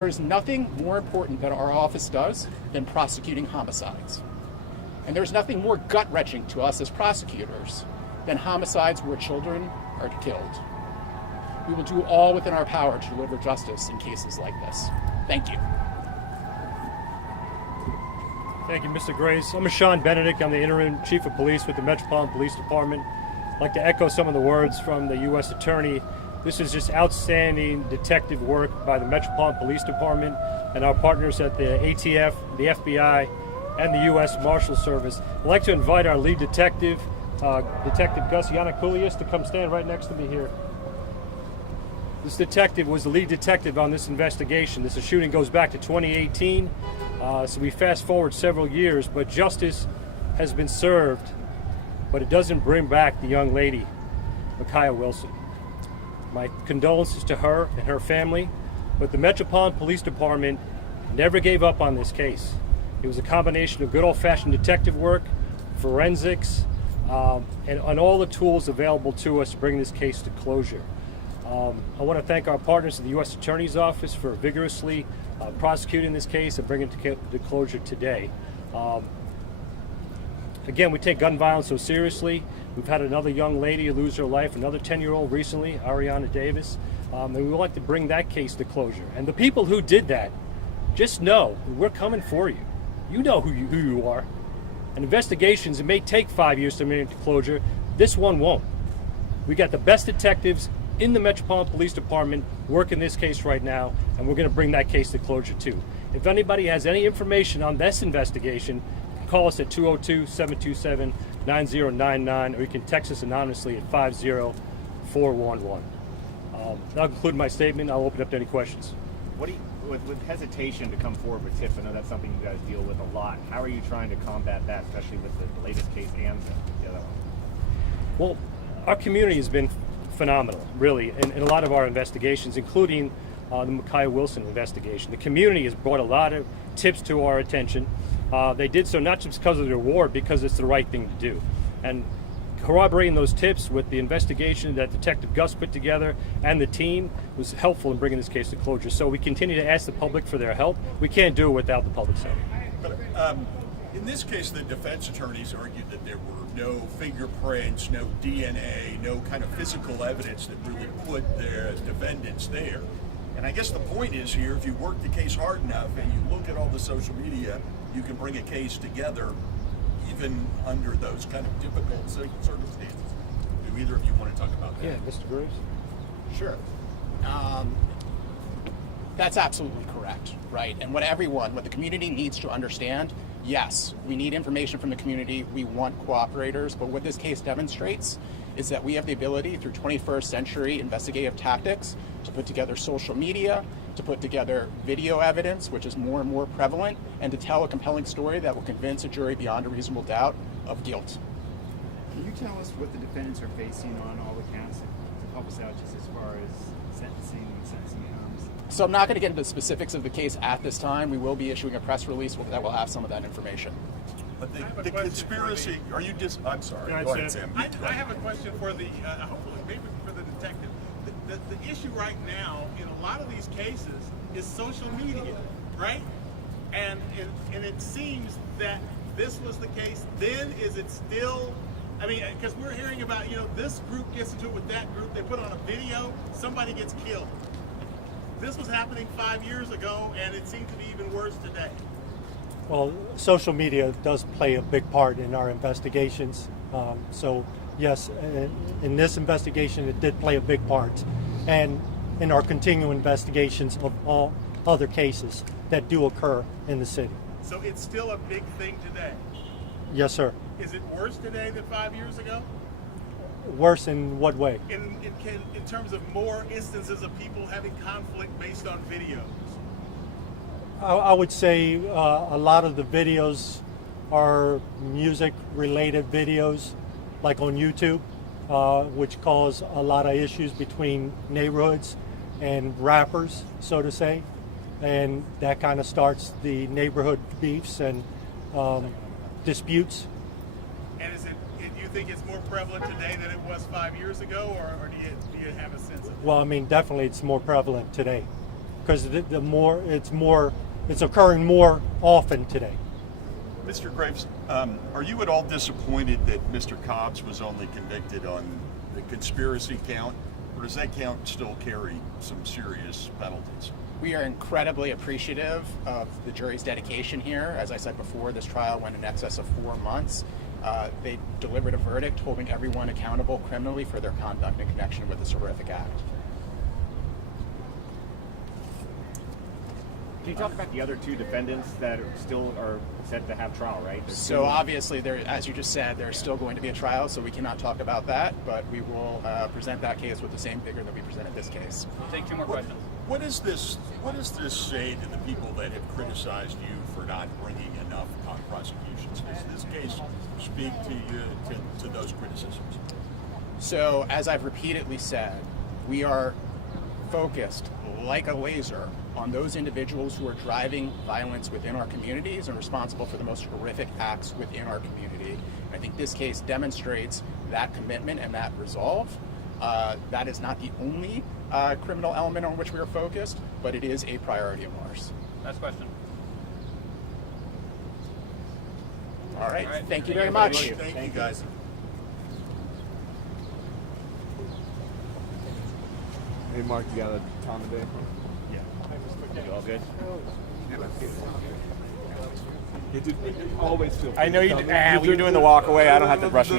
There's nothing more important that our office does than prosecuting homicides. And there's nothing more gut-wrenching to us as prosecutors than homicides where children are killed. We will do all within our power to deliver justice in cases like this. Thank you. Thank you, Mr. Grace. I'm Sean Benedict. I'm the Interim Chief of Police with the Metropolitan Police Department. I'd like to echo some of the words from the U.S. Attorney. This is just outstanding detective work by the Metropolitan Police Department and our partners at the ATF, the FBI, and the U.S. Marshal Service. I'd like to invite our lead detective, Detective Gus Yanakoulias, to come stand right next to me here. This detective was the lead detective on this investigation. This shooting goes back to 2018, so we fast forward several years, but justice has been served, but it doesn't bring back the young lady, Makiyah Wilson. My condolences to her and her family, but the Metropolitan Police Department never gave up on this case. It was a combination of good old-fashioned detective work, forensics, and all the tools available to us to bring this case to closure. I want to thank our partners at the U.S. Attorney's Office for vigorously prosecuting this case and bringing it to closure today. Again, we take gun violence so seriously. We've had another young lady lose her life, another 10-year-old recently, Ariana Davis, and we would like to bring that case to closure. And the people who did that, just know we're coming for you. You know who you are. And investigations, it may take 5 years to bring it to closure. This one won't. We got the best detectives in the Metropolitan Police Department working this case right now, and we're going to bring that case to closure too. If anybody has any information on this investigation, call us at 202-727-9099, or you can text us anonymously at 50411. That'll conclude my statement. I'll open up to any questions. What do you, with hesitation to come forward with tips, I know that's something you guys deal with a lot. How are you trying to combat that, especially with the latest case and the other one? Well, our community has been phenomenal, really, in a lot of our investigations, including the Makiyah Wilson investigation. The community has brought a lot of tips to our attention. They did so not just because of the reward, because it's the right thing to do. And corroborating those tips with the investigation that Detective Gus put together and the team was helpful in bringing this case to closure. So we continue to ask the public for their help. We can't do it without the public's help. But in this case, the defense attorneys argued that there were no fingerprints, no DNA, no kind of physical evidence that really put the defendants there. And I guess the point is here, if you work the case hard enough and you look at all the social media, you can bring a case together even under those kind of difficult circumstances. Do either of you want to talk about that? Yeah, Mr. Graves? Sure. That's absolutely correct, right? And what the community needs to understand, yes, we need information from the community. We want cooperators, but what this case demonstrates is that we have the ability through 21st century investigative tactics to put together social media, to put together video evidence, which is more and more prevalent, and to tell a compelling story that will convince a jury beyond a reasonable doubt of guilt. Can you tell us what the defendants are facing on all accounts to help us out just as far as sentencing terms? So I'm not going to get into the specifics of the case at this time. We will be issuing a press release that will have some of that information. But the conspiracy, are you just, I'm sorry, go ahead, Sam. I have a question for the, hopefully, maybe for the detective. The issue right now in a lot of these cases is social media, right? And it seems that this was the case. Then is it still? I mean, because we're hearing about, this group gets into it with that group. They put on a video, somebody gets killed. This was happening 5 years ago, and it seems to be even worse today. Well, social media does play a big part in our investigations. So yes, in this investigation, it did play a big part. And in our continuing investigations of all other cases that do occur in the city. So it's still a big thing today? Yes, sir. Is it worse today than 5 years ago? Worse in what way? In terms of more instances of people having conflict based on videos? I would say a lot of the videos are music-related videos, like on YouTube, which cause a lot of issues between neighborhoods and rappers, so to say. And that kind of starts the neighborhood beefs and disputes. And do you think it's more prevalent today than it was 5 years ago, or do you have a sense of that? Well, I mean, definitely it's more prevalent today. because it's occurring more often today. Mr. Graves, are you at all disappointed that Mr. Cobbs was only convicted on the conspiracy count, or does that count still carry some serious penalties? We are incredibly appreciative of the jury's dedication here. As I said before, this trial went in excess of 4 months. They delivered a verdict holding everyone accountable criminally for their conduct in connection with this horrific act. Can you talk about the other 2 defendants that still are set to have trial, right? So obviously, as you just said, there's still going to be a trial, so we cannot talk about that, but we will present that case with the same vigor that we presented this case. We'll take 2 more questions. What does this say to the people that have criticized you for not bringing enough prosecutions? Does this case speak to you to those criticisms? So, as I've repeatedly said, we are focused like a laser on those individuals who are driving violence within our communities and responsible for the most horrific acts within our community. I think this case demonstrates that commitment and that resolve. That is not the only criminal element on which we are focused, but it is a priority of ours. Last question. All right. All right. Thank you very much. Thank you, guys. Hey, Mark, you got a time of day? You all good? Always feel I know you. coming. When you're doing the walk away, I don't have to brush you.